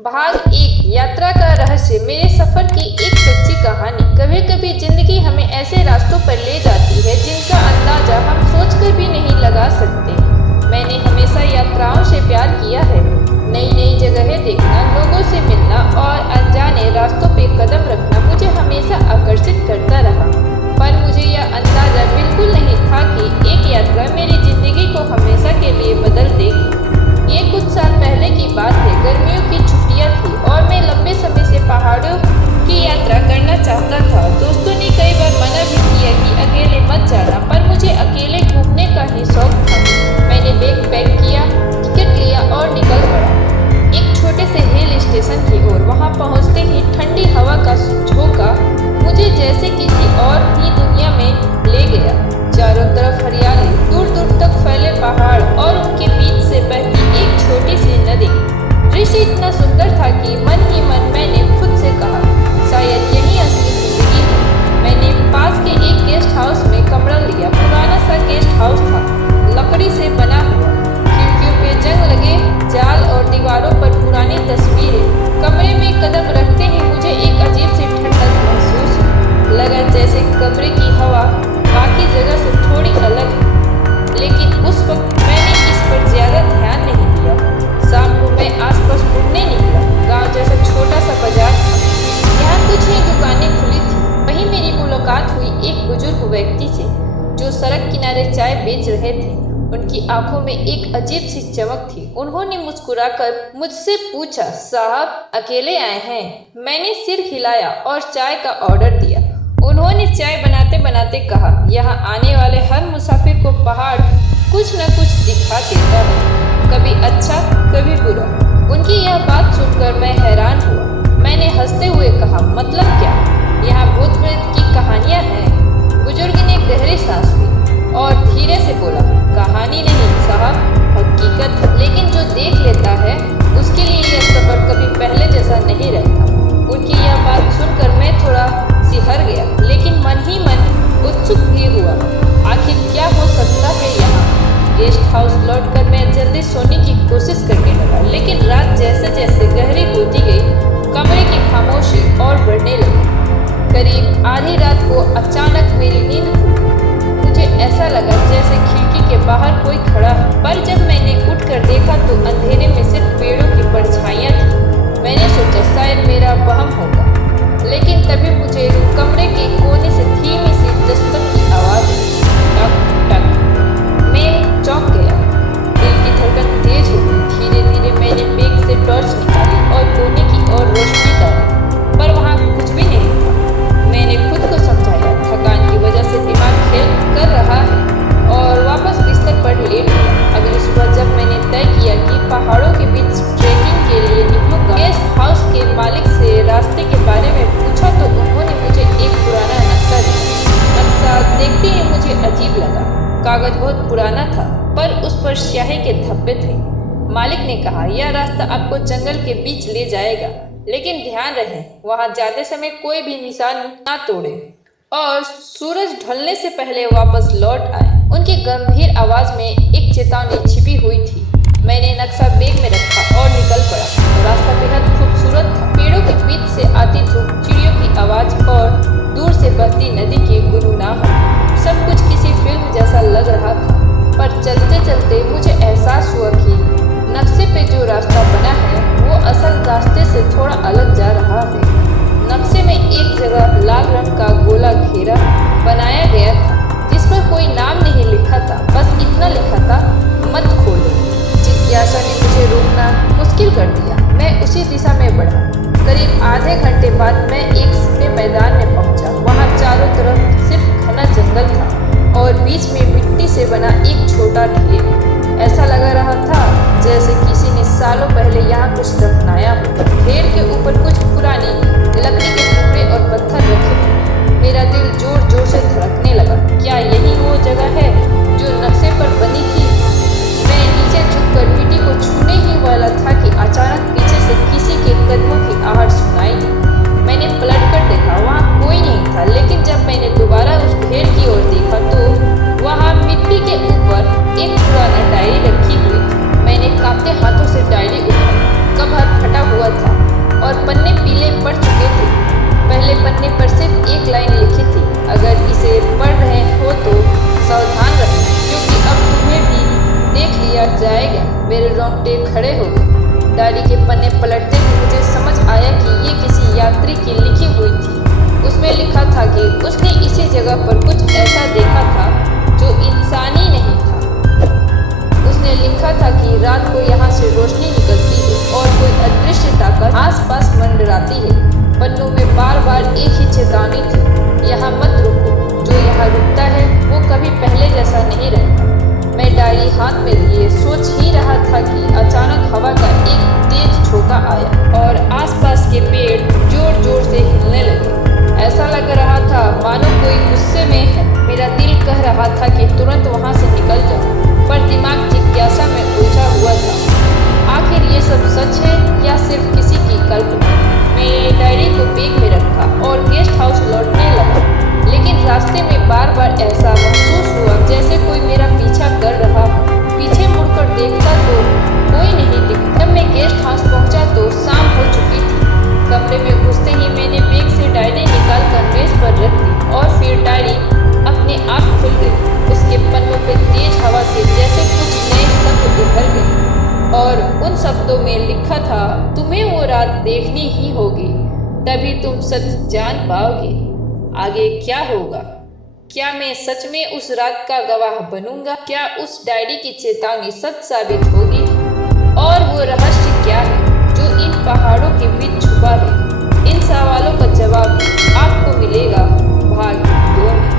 भाग एक यात्रा का रहस्य। मेरे सफर की एक सच्ची कहानी। कभी कभी जिंदगी हमें ऐसे रास्तों पर ले जाती है जिनका अंदाजा हम सोचकर भी नहीं लगा सकते। मैंने हमेशा यात्राओं से प्यार किया है। नई नई जगहें देखना, लोगों से मिलना और अनजाने रास्तों पे कदम रखना मुझे हमेशा आकर्षित करता रहा। पर मुझे यह अंदाजा बिल्कुल नहीं था कि एक यात्रा मेरी जिंदगी को हमेशा के लिए बदल देगी। ये कुछ साल पहले की बात है। गर्मियों की छुट्टियां थी और मैं लंबे समय से पहाड़ों की यात्रा करना चाहता था। दोस्तों ने कई बार मना भी किया कि अकेले मत जाना, पर मुझे अकेले घूमने का ही शौक था। मैंने बैग पैक किया, टिकट लिया और निकल पड़ा एक छोटे से हिल स्टेशन की ओर। वहां पहुंचते ही ठंडी हवा का झोंका मुझे जैसे किसी और ही दुनिया में ले गया। चारों तरफ हरियाली, दूर दूर तक फैले पहाड़ और उनके बीच से बहती एक छोटी सी नदी। दृश्य इतना सुंदर था कि मन ही मन मैंने खुद से कहा, शायद यही असली जिंदगी है। मैंने पास के एक गेस्ट हाउस में कमरा लिया। पुराना सा गेस्ट हाउस था, लकड़ी से बना हुआ। खिड़कियों पे जंग लगे जाल और दीवारों पर पुरानी तस्वीरें। कमरे में कदम रखते ही मुझे एक अजीब सी ठंडक महसूस हुई। लगा जैसे कमरे की हवा बाकी जगह से थोड़ी अलग है। लेकिन उस वक्त मैंने इस पर ज्यादा ध्यान नहीं दिया। शाम को मैं आसपास घूमने निकला। गांव जैसा छोटा सा बाजार था। यहाँ कुछ ही दुकानें खुली थी। वहीं मेरी मुलाकात हुई एक बुजुर्ग व्यक्ति से जो सड़क किनारे चाय बेच रहे थे। उनकी आंखों में एक अजीब सी चमक थी। उन्होंने मुस्कुराकर मुझसे पूछा, साहब अकेले आए हैं? मैंने सिर हिलाया और चाय का ऑर्डर दिया। उन्होंने चाय बनाते बनाते कहा, यहाँ आने वाले हर मुसाफिर को पहाड़ कुछ न कुछ दिखा देता है, कभी अच्छा कभी बुरा। उनकी यह बात सुनकर मैं हैरान हुआ। मैंने हंसते हुए कहा, मतलब क्या? यहाँ भूत प्रेत की कहानियाँ हैं? बुजुर्ग ने गहरी सांस ली और धीरे से बोला, कहानी नहीं साहब, हकीकत है। लेकिन जो देख लेता है उसके लिए यह सफर कभी पहले जैसा नहीं रहता। उनकी यह बात सुनकर मैं थोड़ा सिहर गया, लेकिन मन ही मन उत्सुक भी हुआ। आखिर क्या हो सकता है यहाँ? गेस्ट हाउस लौटकर मैं जल्दी सोने की कोशिश करने लगा, लेकिन रात जैसे जैसे गहरी होती गई, कमरे की खामोशी और बढ़ने लगी। करीब आधी रात को अचानक मेरी नींद खुली। मुझे ऐसा लगा जैसे खिड़की के बाहर कोई खड़ा है, पर जब मैंने उठकर देखा तो अंधेरे में सिर्फ पेड़ों की परछाइयाँ थी। मैंने सोचा शायद मेरा वहम होगा, लेकिन तभी मुझे कमरे के कोने से धीमी सी दस्तक की आवाज आई। टक टक। मैं चौंक गया। दिल की धड़कन तेज हो गई। धीरे धीरे मैंने बैग से टॉर्च निकाली और कोने की ओर रोशनी डाली, पर वहाँ कुछ भी नहीं था। मैंने खुद को समझाया, थकान की वजह से दिमाग खेल कर रहा है, और वापस बिस्तर पर लेट गया। अगली सुबह जब मैंने तय किया कि पहाड़ों के बीच ट्रेकिंग के लिए निकलूंगा, गेस्ट हाउस के मालिक से रास्ते के बारे में पूछा तो उन्होंने मुझे एक पुराना नक्शा दिया। नक्शा देखते ही मुझे अजीब लगा। कागज बहुत पुराना था, पर उस पर स्याही के धब्बे थे। मालिक ने कहा, यह रास्ता आपको जंगल के बीच ले जाएगा, लेकिन ध्यान रहे वहां जाते समय कोई भी निशान ना तोड़े और सूरज ढलने से पहले वापस लौट आए। उनकी गंभीर आवाज में एक चेतावनी छिपी हुई थी। मैंने नक्शा बैग में रखा और निकल पड़ा। रास्ता बेहद खूबसूरत था। पेड़ों के बीच से आती धूप, चिड़ियों की आवाज और दूर से बहती नदी की गुनगुनाहट, सब कुछ किसी फिल्म जैसा लग रहा था। पर चलते चलते मुझे एहसास हुआ कि नक्शे पे जो रास्ता बना है वो असल रास्ते से थोड़ा अलग जा रहा है। नक्शे में एक जगह लाल रंग का गोला घेरा बनाया गया था, जिस पर कोई नाम नहीं लिखा था, बस इतना लिखा था, मत खोलो। जिज्ञासा ने मुझे रोकना मुश्किल कर दिया। मैं उसी दिशा में बढ़ा। करीब आधे घंटे बाद मैं एक सूने मैदान में पहुंचा। वहां चारों तरफ सिर्फ घना जंगल था और बीच में मिट्टी से बना एक छोटा ढेर। ऐसा लग रहा था जैसे किसी ने सालों पहले यहाँ कुछ दफनाया हो। ढेर के ऊपर कुछ पुरानी लकड़ी के टुकड़े और पत्थर रखे थे। मेरा दिल जोर जोर से धड़कने लगा। क्या यही वो जगह है जो नक्शे पर बनी थी? मैं नीचे झुककर मिट्टी को छूने ही वाला था कि अचानक पीछे से किसी के कदमों की आहट सुनाई दी। मैंने पलटकर देखा, वहाँ कोई नहीं था, लेकिन जब मैंने दोबारा उस ढेर की ओर देखा तो वहाँ मिट्टी के ऊपर एक पुराना डायरी रखी हुई थी। मैंने कांपते हाथों से डायरी उठाई, कवर हटा पन्ने पलटते ही मुझे समझ आया कि ये किसी यात्री की लिखी हुई थी। उसमें लिखा था कि उसने इसी जगह पर कुछ ऐसा देखा था जो इंसानी नहीं था। उसने लिखा था कि रात को यहाँ से रोशनी निकलती है और कोई अदृश्य ताकत आसपास मंडराती है। पन्नों में बार बार एक ही चेतावनी थी, यहाँ मत रुको, जो यहाँ रुकता है वो कभी पहले जैसा नहीं रहता। मैं डायरी हाथ में लिए सोच ही रहा था कि अचानक हवा का एक तेज झोंका आया और आसपास के पेड़ जोर जोर से हिलने लगे। ऐसा लग रहा था मानो कोई गुस्से में है। मेरा दिल कह रहा था कि तुरंत वहाँ से निकल जाऊं, पर दिमाग जिज्ञासा में उलझा हुआ था। आखिर ये सब सच है या सिर्फ किसी की कल्पना? मैंने डायरी को बैग में रखा और गेस्ट हाउस लौटने लगा, लेकिन रास्ते में बार बार ऐसा महसूस हुआ जैसे कोई मेरा पीछा कर रहा हो। पीछे मुड़कर देखता तो कोई नहीं दिखता। जब मैं गेस्ट हाउस पहुंचा तो शाम हो चुकी थी। कमरे में घुसते ही मैंने बैग से डायरी निकाल कर मेज पर रख दी और फिर डायरी अपने आप खुल गई। उसके पन्नों पे तेज हवा से जैसे कुछ नए शब्द उभर गए और उन शब्दों में लिखा था, तुम्हें वो रात देखनी ही होगी, तभी तुम सच जान पाओगे आगे क्या होगा। क्या मैं सच में उस रात का गवाह बनूंगा? क्या उस डायरी की चेतावनी सच साबित होगी? और वो रहस्य क्या है जो इन पहाड़ों के बीच छुपा है? इन सवालों का जवाब आपको मिलेगा भाग 2 में।